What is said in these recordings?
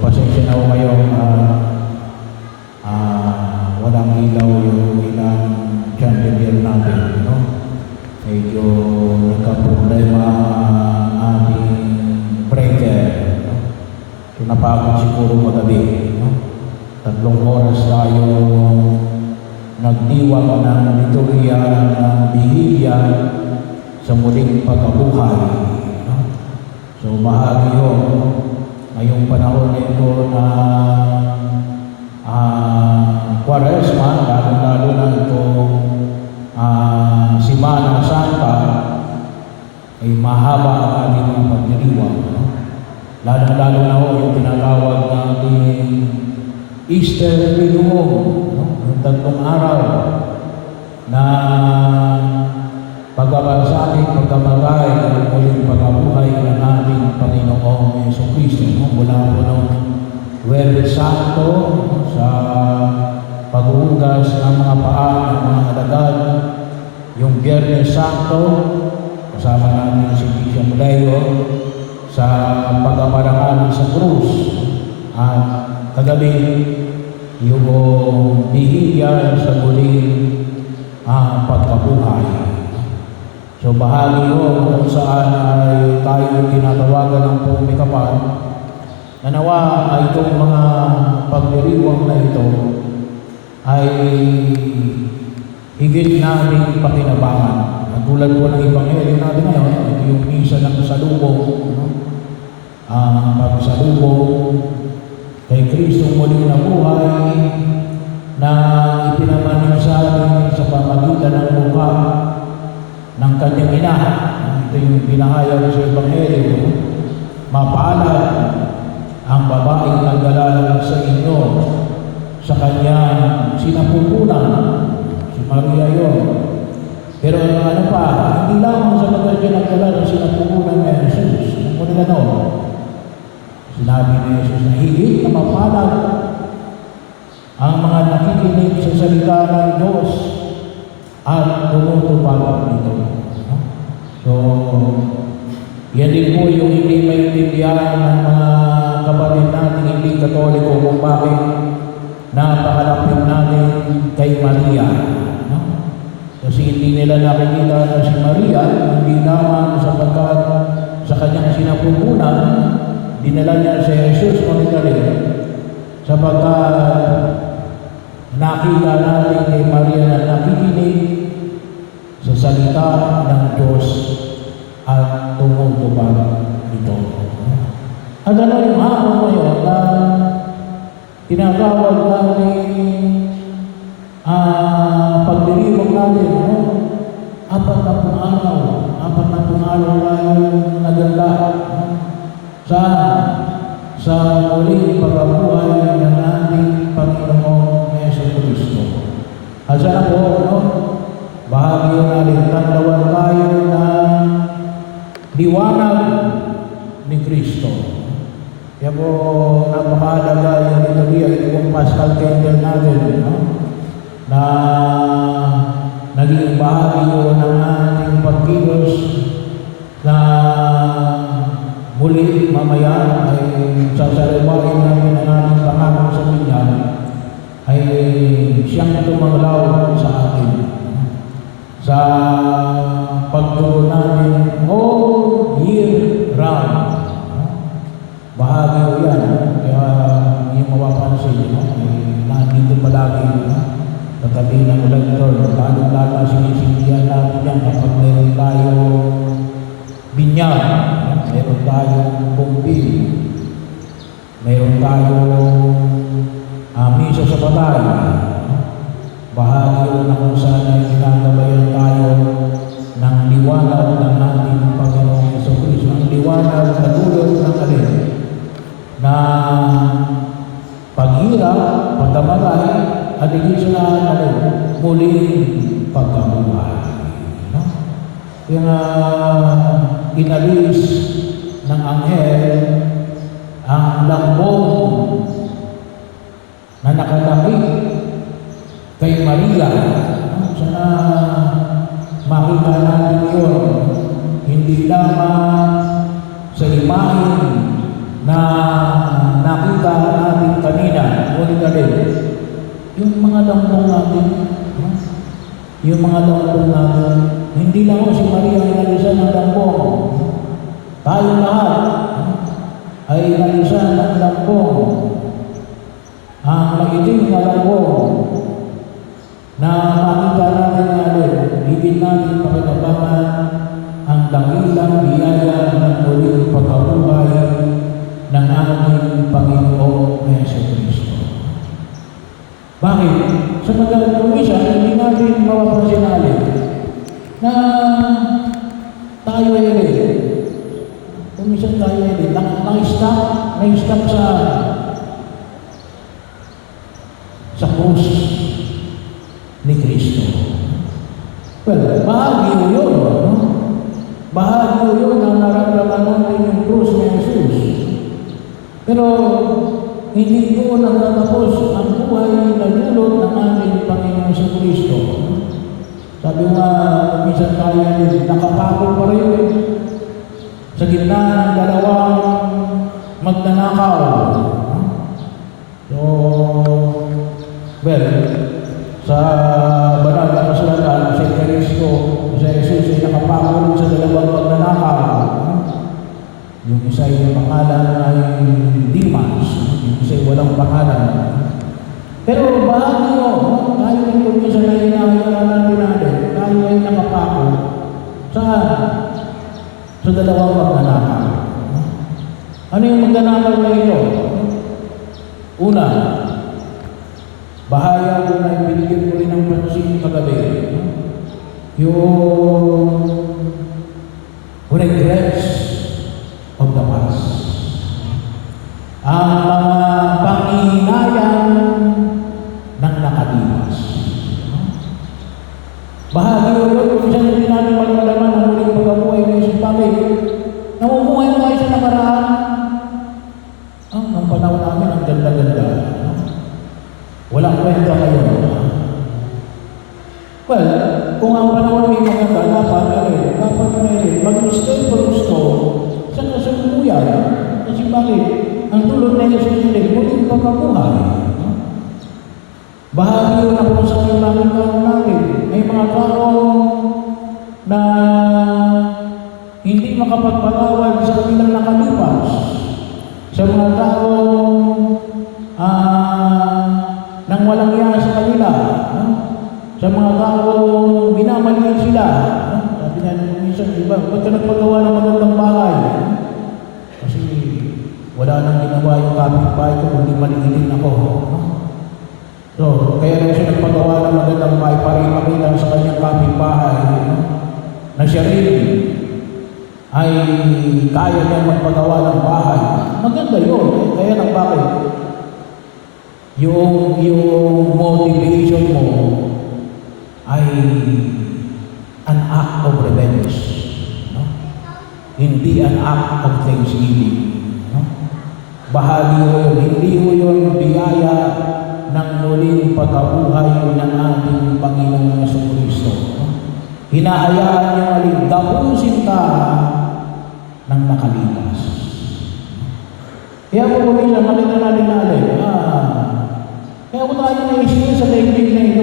pasensya na ho kayo, walang ilaw yung ilang chandelier natin, no? Medyo nagka-problema ang ating breaker, no? So, napagod siguro magabi, no? 3 oras tayo nagdiwang ng liturya ng Bihilya sa muling pagkabuhay, no? So, bahagi yun, no? Ngayong panahon nito na Kwaresma, lalo na itong Semana Santa, ay mahaba ang ating mga pagdiriwang, no? Lalo na ho yung tinatawag natin Easter Triduum, no? Yung 3 araw na pagbabalsamin, pagkamatay, at muling pagkabuhay ng ating Panginoong Jesucristo, no? Mula po noong Huwebes Santo sa paghuhugas ng mga paa ng mga alagad, yung Biyernes Santo kasama natin si Bishop Leo sa pag-aparangan sa krus, at kagabi yung Bihilya sa muling pagkabuhay. So bahagi ho kung saan ay tayo tinatawagan ng pumikapan na nawa ay itong mga pagdiriwang na ito ay higit namin pakinabangan. Tulad po ng Ebanghelyo natin ngayon, ito yung misa ng salubong, no? Pagsalubong kay Kristo muling nabuhay na ipinamanin sa atin sa pamagitan ng mukha ng kanyang ina. Ito yung pinahayag sa Ebanghelyo. Mapalad ang babaeng nagdala sa inyo sa kanyang sinapupunan, si Maria yun. Pero ano pa, hindi lang sa kanyang nagdala sa sinapupunan ni Jesus. Ano nila no? Sinabi ni Jesus na higit na mapalad ang mga nakikinig sa salita ng Diyos at tumutupad nito. So, yan din po yung hindi maintindihan ng mga kapatid natin hindi Katoliko kung bakit napakalapit natin kay Maria, no? Kasi hindi nila nakikita na si Maria, hindi naman sapagkat sa kanyang sinapupunan, dinala niya si Jesus originally, sapagkat nakita natin kay Maria na nakikinig sa salita ng Diyos at tumutupad ito. At ano yung hapon ngayon na tinatawag natin pagdiriwang natin, no? 40 araw tayo naganda, no? Sa muling pagkabuhay ng ating Panginoong Jesucristo. At sana po, no? Bahagi natin, tanawan tayo ng liwanag ni Kristo. Kaya po, napakahalaga yung liturya, yung Paschal Candle natin, no? Na naging bahagi yun ng ating pagkilos na muli mamaya ay sasaliwain namin ang ating pangako sa Biblia ay siyang tumanglaw sa atin sa pagturo natin all year round. Bahagi ko yan, kaya yung mapapansin, no? Nandito palagi, no? Katabi ng elector, lalo sinisindihan natin yan kapag meron tayo binyag, meron tayong bumbil, meron tayong misa sa patay, bahagi na kung saan ay ginagabayan tayo ng liwanag ng ating Panginoong Jesucristo. Ang liwanag na dulot ng alin na paghirap, pagkamatay, at higit sa lahat alin muling pagkabuhay, no? Kaya inalis ng anghel ang lambong na nakalapit kay Maria. Sana makita natin yun, hindi lamang sa imahen na nakita mga lambong natin, no? Yung mga lambong natin, hindi lang si Maria ay inalisan ng lambong. Tayo lahat, no? Ay inalisan ng lambong. Ang maitim na lambong na makita natin natin, higit natin pakinabangan ang dakilang biyaya ng muling pagkabuhay ng ating Panginoong Jesucristo. Bakit? Sa madalang kumisa, hindi natin mapapansinali na tayo ay kumisa tayo ay na-stop sa krus ni Kristo. Well, bahagi yun, no? Bahagi yun ang naramdaman natin yung krus ni Jesus. Pero hindi doon natatapos ang buhay na dulot ng ating Panginoon sa Kristo. Sabi nga, minsan tayo nakapagod pa rin sa gitna ng dalawang magnanakaw. So, well, sa banal na kasulatan, si Kristo, si Jesus ay nakapagod sa dalawang magnanakaw. Yung isa ay pangalan ay Dimas, yung isa ay walang pangalan. Pero bahagi yun, tayo ay kumisa na inahayanan natin, tayo ay nakapako. Saan? Sa dalawang magnanakaw. Ano yung magnanakaw na ito? Una, bahaya ko na binigyan ko rin ng pansin kagabi. Yung regrets of the past. Ang mga panghihinayang ng nakalipas. Bahagi yun, kung saan hindi natin malamdaman ang muling pagkabuhay ng Jesus. Bakit? Namumuhay tayo sa nakaraan. Ang panahon namin, ang ganda-ganda. Walang kwenta kayo. Well, kung ang panahon may maganda, dapat na rin, mag-gusto pa gusto, sa kasuluyan. Kasi bakit? Ang tulad na Jesus nila, muling pagkabuhay. Bahagi yun na kung saan yung langit natin. May mga tao na hindi makapagpatawad sa kanilang nakalipas. Sa mga tao nang walang iya sa kanila. Sa mga tao minamaliit sila. Sabi niya nung minsan, iba, ba't ka nagpagawa ng magandang bahay? Kasi wala nang ginawa yung kapitbahay ko, kundi maliitin ako. So, kaya rin siya nagpagawa ng magandang bahay para ipakita sa kanyang kapitbahay na siya rin ay kaya niyang magpagawa ng bahay. Maganda yun. Kaya lang bakit? Yung motivation mo ay an act of revenge. No? Hindi an act of thanksgiving. No? Bahagi yun, hindi yun biyaya ng muling pagkabuhay ng ating Panginoong Jesucristo. No? Hinahayaan niyo alin, tapusin ka ng nakalipas. Kaya po kumisa, makita natin kaya kung tayo na-isip sa daigdig na ito,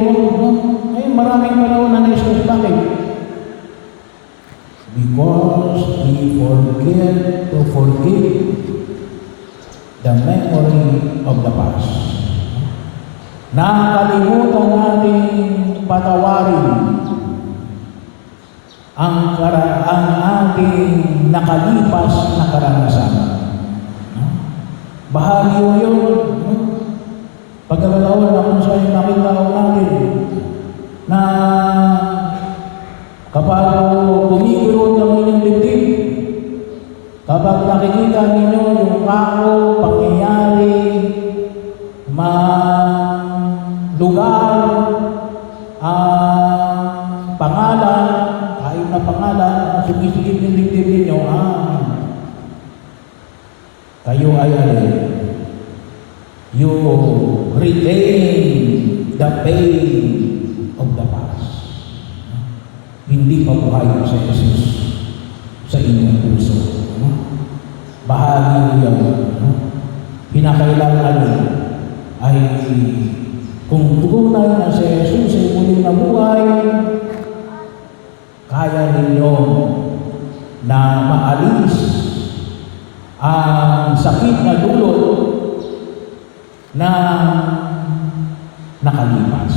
ngayon maraming panahon na na-isip. Bakit? Because we forget to forgive the memory of the past. Nakalimutan natin patawarin ang ating nakalipas na karanasan. Bahagi yun. Pagkakalaon na kung saan nakita natin na kapag kumikirot ang inyong dibdib, kapag nakikita ninyo yung kako, pangyayari, lugar, pangalan, kahit na pangalan, sumisigit yung dibdib ninyo, kayo ay alin. You retain the pain of the past. Hindi pa buhay sa Jesus sa inyong puso. Bahagi yan. Pinakailangan ay Kung tunay na si Jesus ay muling nabuhay, kaya ninyo na maalis ang sakit na dulot na nakalipas.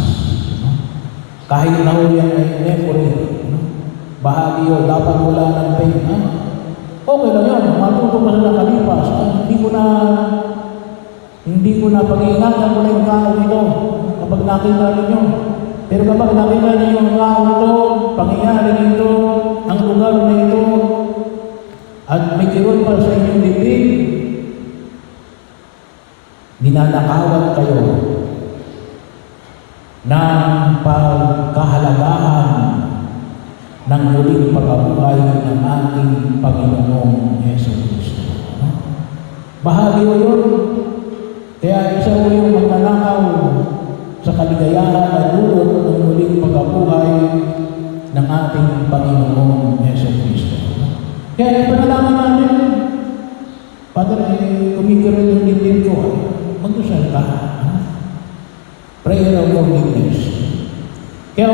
Kahit na ho yan ay memory, bahagi yun, dapat wala ng pain. Okay lang yun, matuto ka sa nakalipas. Hindi ko na pag-iingatan ko na yung tao ito kapag nakita ninyo. Pero kapag nakita ninyo yung tao ito, pangyayari nito, ang lugar na ito, at may kirot pa sa inyong dibdib, ninanakawan kayo ng pagkahalagahan ng muling pagkabuhay ng ating Panginoong Yesu Cristo. Bahagi mo yun. Kaya isa mo yung magnanakaw sa kaligayahan at dulot ng muling pagkabuhay ng ating Panginoong Yesu Cristo. Kaya ipanalangin natin, Father, kumikirot yung dibdib ko, magdasal ka. Prayer of forgiveness. Kaya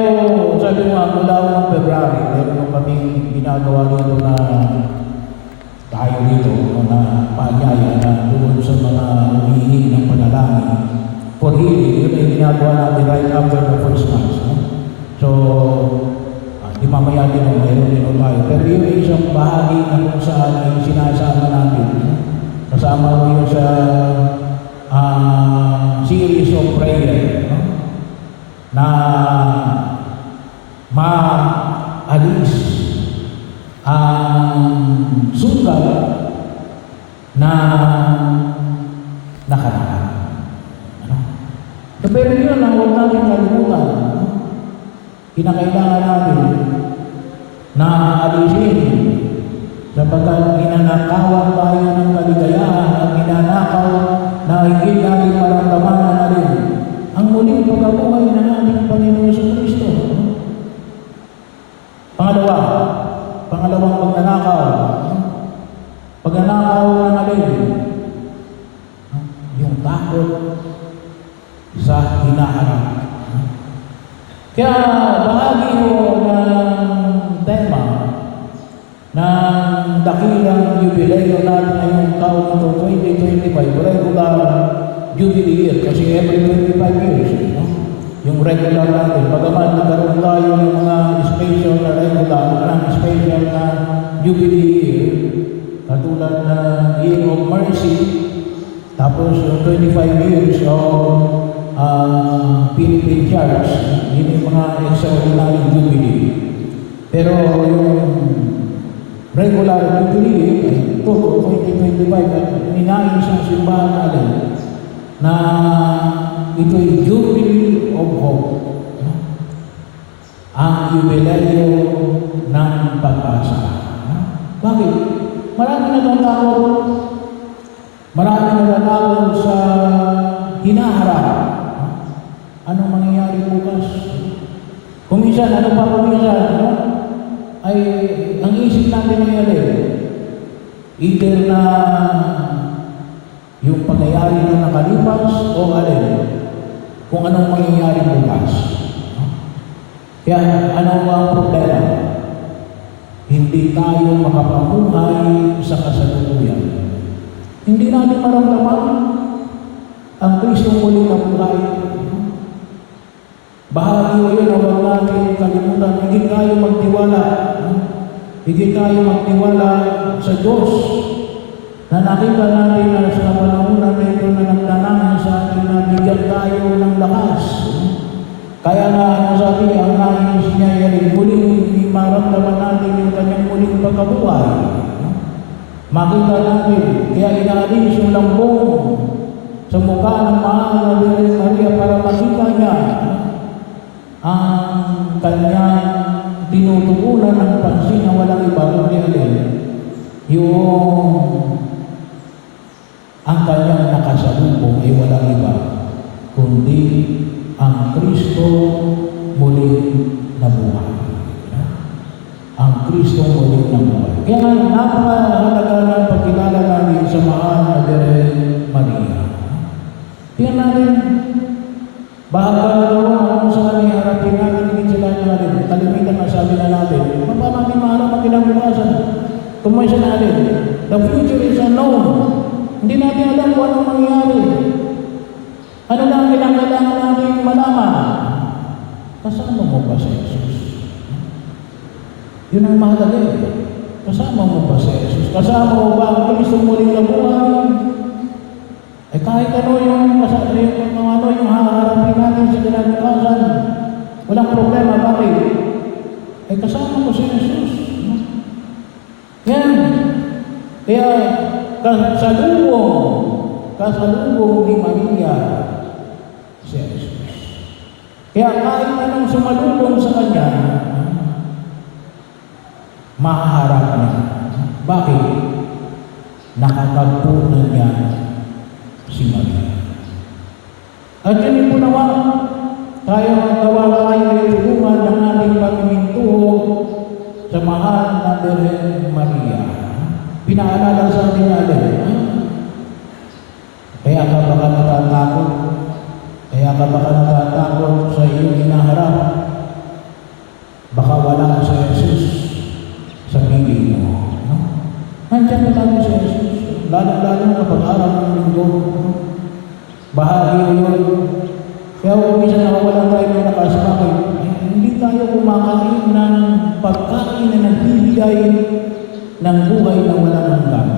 sabi mo, mula ng February, meron kami ginagawa dito na tayo dito, na paanyaya na doon sa mga humihingi ng panalangin for healing. Yun ay ginagawa natin right after the first Mass. So, di mamaya din o mayroon din o tayo. Pero yun ay isang bahagi na kung saan ay sinasama natin. Kasama mo yun sa series of prayer, na maalis ang sugat na nakaraan. Pero yun ang huwag natin kalimutan. Kinakailangan natin na alisin sapagkat ginanakawan tayo ng kaligayahan at ginanakaw na higit natin maramdaman na rin ang muling pagkabuhay na natin Panginoon Yesu Cristo. Pangalawang pagnanakaw. Pagnanakaw na natin yung takot sa hinaharap. Kaya bahagi mo ng tema ng dakilang jubileo natin ngayong taon ito, 2025, regular Jubilee year, kasi every 25 years, yung regular natin. Bagaman nagkaroon tayo ng mga special na regular, special na Jubilee year, katulad na Year of Mercy, tapos yung 25 years of Philippine Church, yun yung mga extraordinary Jubilee. Pero yung regular Jubilee, ito, 2025, at ninain sa simbahan natin na ito'y Jubilee of Hope. Ang jubileo ng pag-asa. Bakit? Marami natatakot. Marami natatakot sa hinaharap. Anong mangyayari bukas? Kuminsan, ano pa kuminsan? Ay, ang isip natin nangyari. Either na yung pangyayari na nakalipas o alin, kung anong mangyayari bukas. Kaya ano ang problema? Hindi tayo makapamuhay sa kasalukuyan. Hindi natin maramdaman ang Kristong muling nabuhay. Bahagi o yun, huwag natin kalimutan. Higit tayo magtiwala. Higit tayo magtiwala sa Diyos na nakita natin na sa panahon na ito na nagtanangin sa atin na bigyan tayo ng lakas. Kaya nga, sabi, ang nais niya ay muling maramdaman natin yung kanyang muling pagkabuhay. Makita natin, kaya inaalis yung lambong sa mukha ng mahal na Birhen Maria para makita niya ang kanyang tinutugunan ng pansin na walang iba kundi alin. Yung ang kanyang nakasalubong ay walang iba kundi ang Kristo muling nabuhay. Ang Kristo muling nabuhay. Kaya napakahalaga ng pagkilala natin sa mahal na Birhen Maria. Tingnan natin, bahagi mo ba si Jesus? Yun ang mahalaga eh. Kasama mo ba si Jesus? Kasama mo ba ang Kristo muling nabuhay? Eh kahit ano yung haharapin natin sa kinabukasan, walang problema. Bakit? Eh kasama mo si Jesus. Yan. Kaya kasalubong ni Maria si Jesus. Kaya kahit anong sumalubong sa kanya, mahaharap niya. Bakit? Nakatagpunan niya si Maria. At yun po naman, tayo ay tulungan ng ating pagmintuho sa mahal na Birhen Maria. Pinaalala sa ating natin. Kaya ka baka natatakot? Kaya ka baka natatakot sa iyong hinaharap? Baka wala sa Jesus sa piling mo. No? Nandiyan pa tayo sa Jesus. Lalo kapag araw ng linggo. Bahagi yun. Kaya kung minsan nakawala tayo ng lakas, bakit? Hindi tayo kumakain ng pagkain na nagbibigay ng buhay na walang hanggan.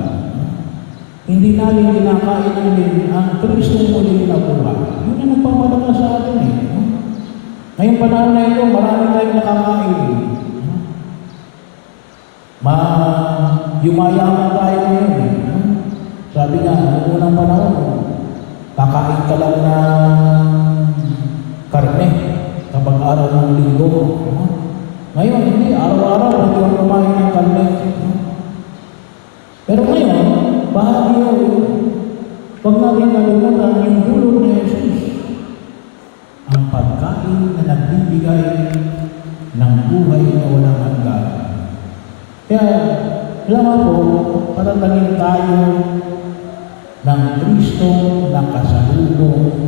Hindi natin kinakain namin ang Kristo muling nabuhay. Yun ang nagpapalakas sa atin eh. Ngayong panahon na ito, marami tayong nakakain. Yumayaman tayo ngayon eh. Sabi nga, noong unang panahon, kakain ka lang ng karne kapag araw ng linggo. Ngayon, hindi. Araw-araw, hindi ako kumain ng karne. Pero ngayon, bahagi yun. Huwag natin kalimutan yung dulot ni Jesus. Ang pagkain na nagbibigay ng buhay na walang hanggan. Kaya, alam po, patatagin tayo ng Kristo na kasalubong